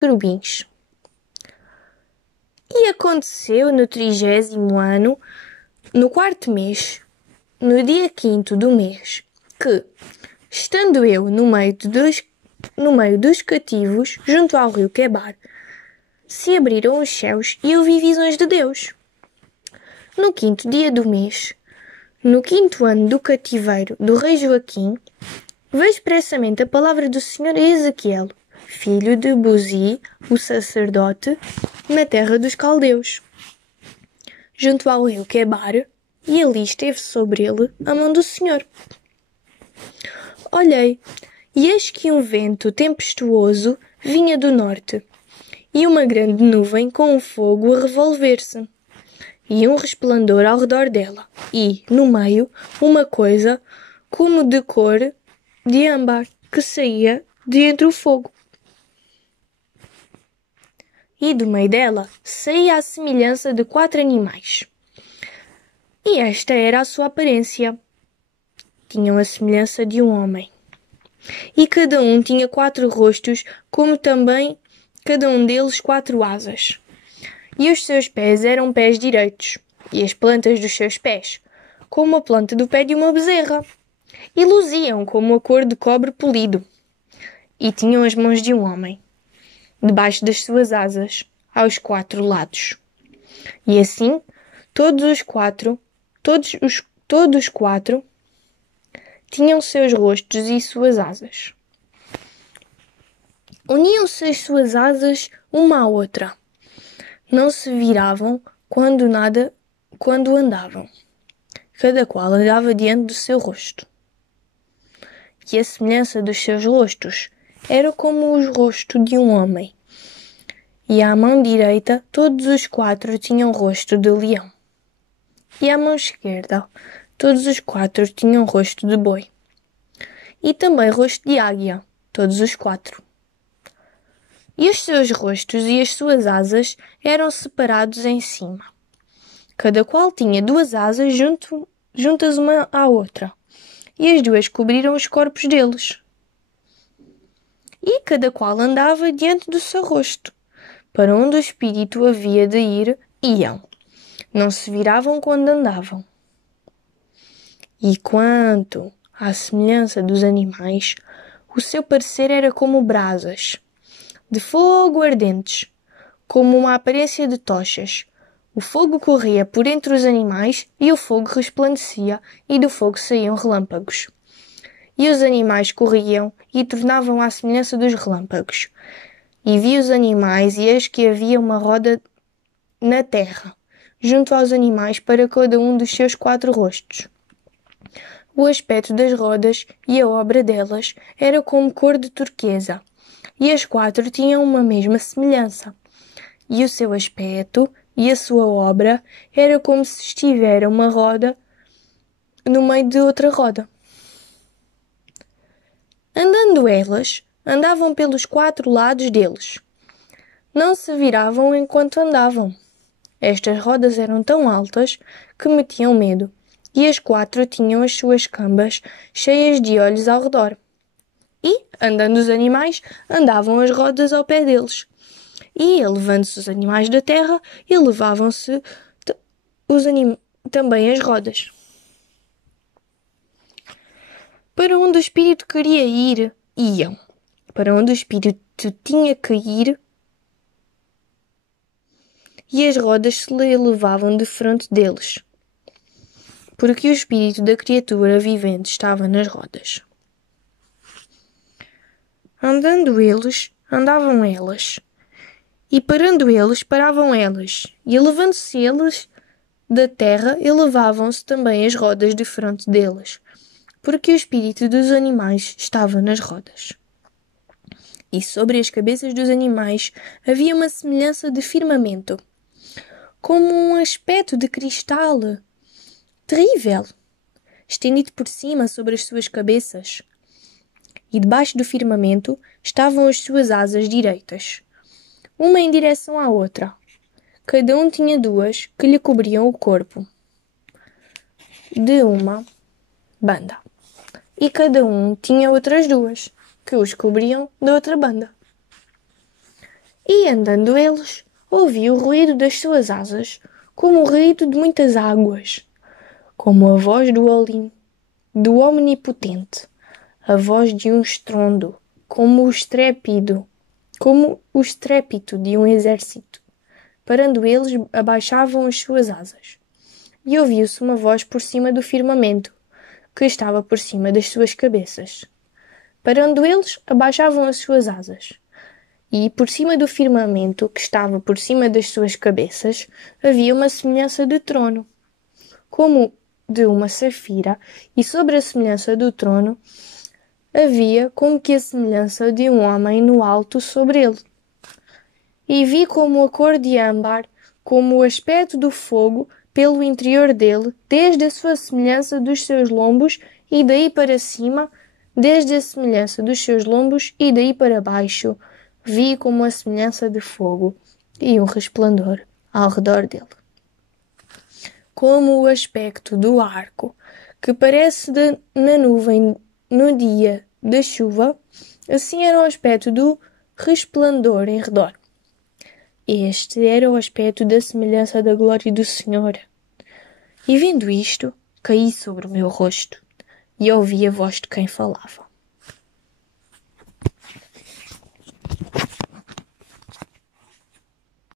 querubins. E aconteceu no 30º ano, no 4º mês, no dia 5º do mês, que, estando eu no meio dos cativos, junto ao rio Quebar, se abriram os céus e eu vi visões de Deus. No 5º dia do mês, no 5º ano do cativeiro do rei Joaquim, veio expressamente a palavra do Senhor a Ezequiel, filho de Buzi, o sacerdote, na terra dos caldeus, junto ao rio Quebar, e ali esteve sobre ele a mão do Senhor. Olhei, e eis que um vento tempestuoso vinha do norte, e uma grande nuvem com um fogo a revolver-se, e um resplendor ao redor dela, e, no meio, uma coisa como de cor de âmbar, que saía de entre o fogo. E do meio dela saía a semelhança de 4 animais. E esta era a sua aparência. Tinham a semelhança de um homem. E cada um tinha 4 rostos, como também cada um deles 4 asas. E os seus pés eram pés direitos, e as plantas dos seus pés, como a planta do pé de uma bezerra, e luziam como a cor de cobre polido. E tinham as mãos de um homem, debaixo das suas asas, aos 4 lados. E assim, todos os quatro tinham seus rostos e suas asas. Uniam-se as suas asas uma à outra. Não se viravam quando andavam. Cada qual andava diante do seu rosto. E a semelhança dos seus rostos era como o rosto de um homem. E à mão direita todos os 4 tinham rosto de leão. E à mão esquerda todos os 4 tinham rosto de boi. E também rosto de águia, todos os 4. E os seus rostos e as suas asas eram separados em cima. Cada qual tinha 2 asas juntas uma à outra, e as 2 cobriram os corpos deles. E cada qual andava diante do seu rosto. Para onde o espírito havia de ir, iam. Não se viravam quando andavam. E quanto à semelhança dos animais, o seu parecer era como brasas de fogo ardentes, como uma aparência de tochas. O fogo corria por entre os animais e o fogo resplandecia, e do fogo saíam relâmpagos. E os animais corriam e tornavam à semelhança dos relâmpagos. E vi os animais, e eis que havia uma roda na terra, junto aos animais, para cada um dos seus 4 rostos. O aspecto das rodas e a obra delas era como cor de turquesa, e as 4 tinham uma mesma semelhança. E o seu aspecto e a sua obra era como se estivera uma roda no meio de outra roda. Andando elas, andavam pelos 4 lados deles. Não se viravam enquanto andavam. Estas rodas eram tão altas que metiam medo, e as 4 tinham as suas cambas cheias de olhos ao redor. E, andando os animais, andavam as rodas ao pé deles. E, elevando-se os animais da terra, elevavam-se também as rodas. Para onde o espírito queria ir, iam. Para onde o espírito tinha que ir, e as rodas se elevavam defronte deles, porque o espírito da criatura vivente estava nas rodas. Andando eles, andavam elas, e parando eles, paravam elas, e elevando-se eles da terra, elevavam-se também as rodas defronte deles, porque o espírito dos animais estava nas rodas. E sobre as cabeças dos animais havia uma semelhança de firmamento, como um aspecto de cristal terrível, estendido por cima sobre as suas cabeças. E debaixo do firmamento estavam as suas asas direitas, uma em direção à outra. Cada um tinha 2 que lhe cobriam o corpo, de uma banda. E cada um tinha outras 2 que os cobriam da outra banda. E andando eles, ouvi o ruído das suas asas, como o ruído de muitas águas, como a voz do Omnipotente, a voz de um estrondo, como o estrépito de um exército. Parando eles, abaixavam as suas asas. E ouviu-se uma voz por cima do firmamento, que estava por cima das suas cabeças. Parando eles, abaixavam as suas asas. E por cima do firmamento, que estava por cima das suas cabeças, havia uma semelhança de trono, como de uma safira, e sobre a semelhança do trono havia como que a semelhança de um homem no alto sobre ele. E vi como a cor de âmbar, como o aspecto do fogo, pelo interior dele, desde a sua semelhança dos seus lombos e daí para cima, desde a semelhança dos seus lombos e daí para baixo, vi como a semelhança de fogo e um resplendor ao redor dele. Como o aspecto do arco, que parece na nuvem no dia da chuva, assim era o aspecto do resplendor em redor. Este era o aspecto da semelhança da glória do Senhor. E vendo isto, caí sobre o meu rosto e ouvi a voz de quem falava.